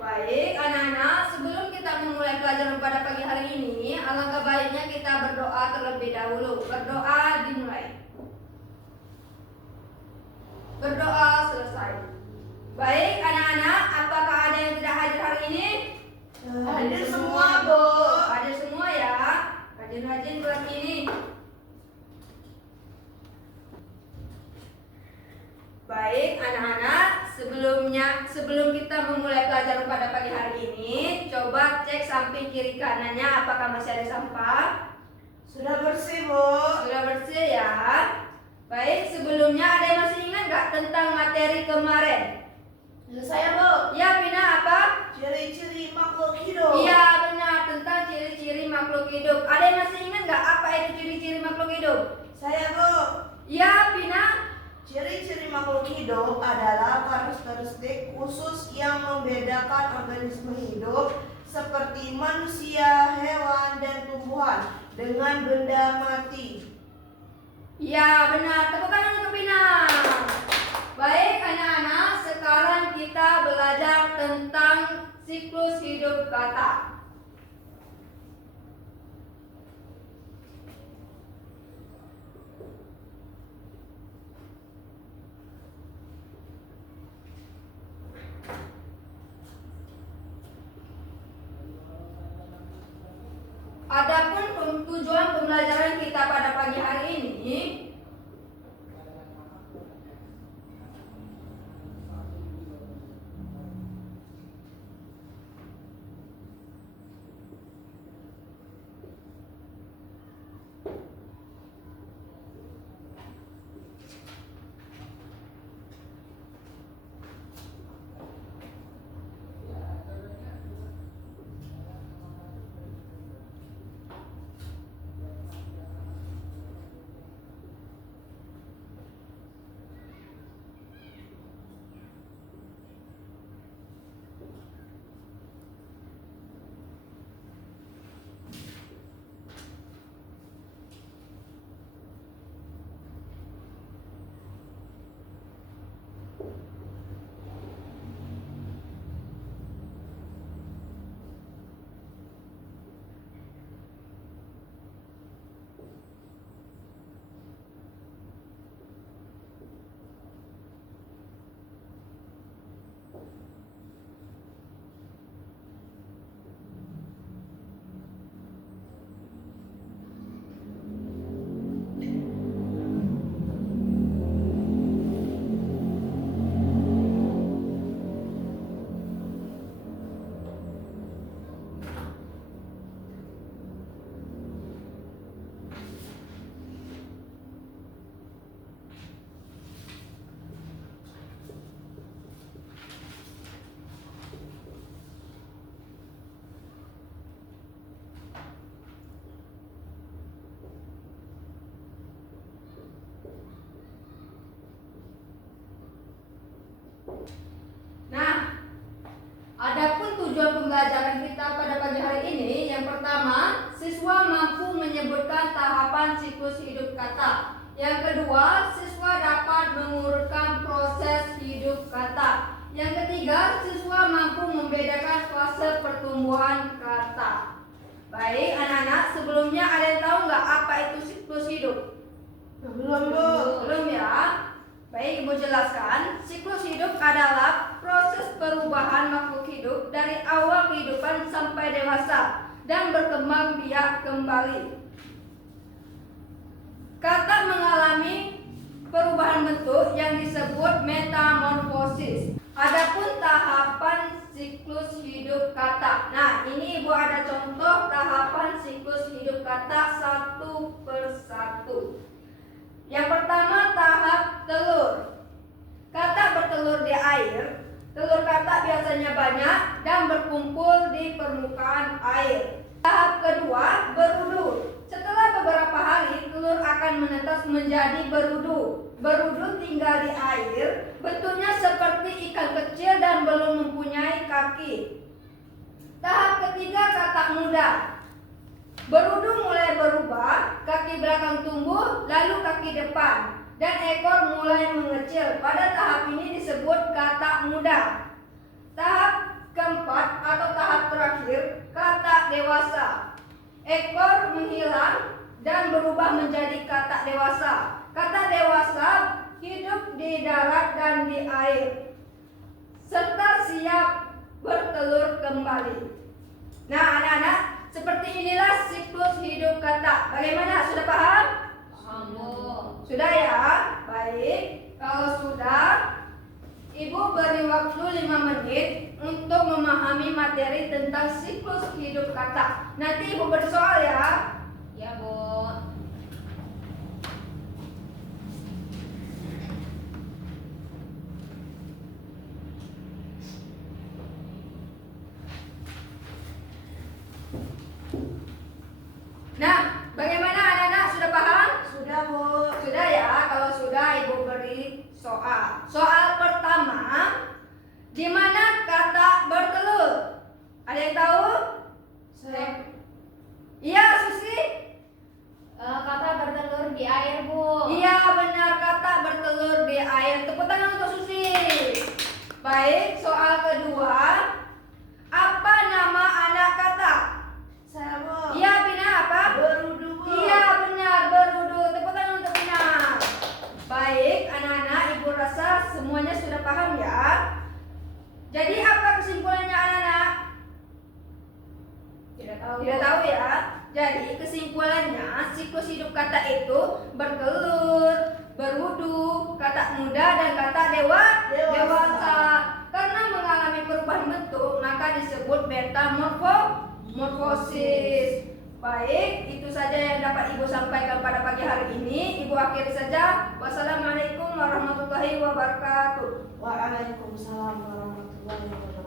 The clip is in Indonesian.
Baik, anak-anak, sebelum kita memulai pelajaran pada pagi hari ini, alangkah baiknya kita berdoa terlebih dahulu. Berdoa dimulai. Berdoa selesai. Baik, anak-anak, apakah ada yang tidak hadir hari ini? Hadir semua, Bu. Hadir semua ya. Rajin-rajin buat ini. Baik, anak-anak, sebelum kita memulai pelajaran pada pagi hari ini, coba cek samping kiri kanannya apakah masih ada sampah. Sudah bersih, Bu. Sudah bersih ya. Baik, sebelumnya ada yang masih ingat nggak tentang materi kemarin? Saya, Bu. Ya, Pina, apa? Ciri-ciri makhluk hidup. Iya, benar, tentang ciri-ciri makhluk hidup. Ada yang masih ingat nggak apa itu ciri-ciri makhluk hidup? Saya, Bu. Ya, Pina. Ciri-ciri makhluk hidup adalah karakteristik khusus yang membedakan organisme hidup seperti manusia, hewan, dan tumbuhan dengan benda mati. Ya, benar. Tepuk tangan untuk Pina. Baik, anak-anak, sekarang kita belajar tentang siklus hidup kata. Adapun tujuan pembelajaran kita pada pagi hari ini, adapun tujuan pembelajaran kita pada pagi hari ini, yang pertama, siswa mampu menyebutkan tahapan siklus hidup kata. Yang kedua, siswa dapat mengurutkan proses hidup kata. Yang ketiga, siswa mampu membedakan fase pertumbuhan kata. Baik, anak-anak, sebelumnya ada yang tahu nggak apa itu siklus hidup? Belum, Bu. Belum ya? Baik, Ibu jelaskan. Siklus hidup adalah proses perubahan makhluk hidup dari awal kehidupan sampai dewasa dan berkembang biak kembali. Kata mengalami perubahan bentuk yang disebut metamorfosis. Adapun tahapan siklus hidup kata. Nah, ini Ibu ada contoh tahapan siklus hidup kata satu persatu. Yang pertama, tahap telur. Kata bertelur di air. Telur kata biasanya banyak dan berkumpul di permukaan air. Tahap kedua, berudu. Setelah beberapa hari, telur akan menetas menjadi berudu. Berudu tinggal di air, bentuknya seperti ikan kecil dan belum mempunyai kaki. Tahap ketiga, katak muda. Berudu mulai berubah, kaki belakang tumbuh, lalu kaki depan, dan ekor mulai mengecil. Pada tahap ini disebut katak muda. Tahap keempat, ekor menghilang dan berubah menjadi kata dewasa. Kata dewasa hidup di darat dan di air, serta siap bertelur kembali. Nah, anak-anak, seperti inilah siklus hidup kata. Bagaimana? Sudah paham? Paham, Bu. Sudah ya? Baik. Kalau sudah, Ibu beri waktu 5 menit untuk memahami materi tentang siklus hidup kata. Nanti Ibu beri soal ya. Ya, Bu. Nah, bagaimana anak-anak? Sudah paham? Sudah, Bu. Sudah ya. Kalau sudah, Ibu beri soal. Soal pertama, di mana kata bertelur? Ada yang tahu? Saya Iya, Susi? Kata bertelur di air, Bu. Iya, benar, kata bertelur di air. Tepuk tangan untuk Susi. Baik, soal kedua. Apa nama anak kata? saya Bu. Iya, Bina, apa? Berudu, Bu. Iya, benar, berudu. Tepuk tangan untuk Bina. Baik, anak-anak, Ibu rasa semuanya sudah paham ya. Jadi apa kesimpulannya anak-anak? Tidak tahu. Tidak tahu ya. Jadi kesimpulannya siklus hidup kata itu bertelur, berudu, kata muda dan kata dewasa. Karena mengalami perubahan bentuk maka disebut metamorfosis. Baik, itu saja yang dapat Ibu sampaikan pada pagi hari ini. Ibu akhiri saja. Wassalamualaikum warahmatullahi wabarakatuh. Waalaikumsalam warahmatullahi wabarakatuh.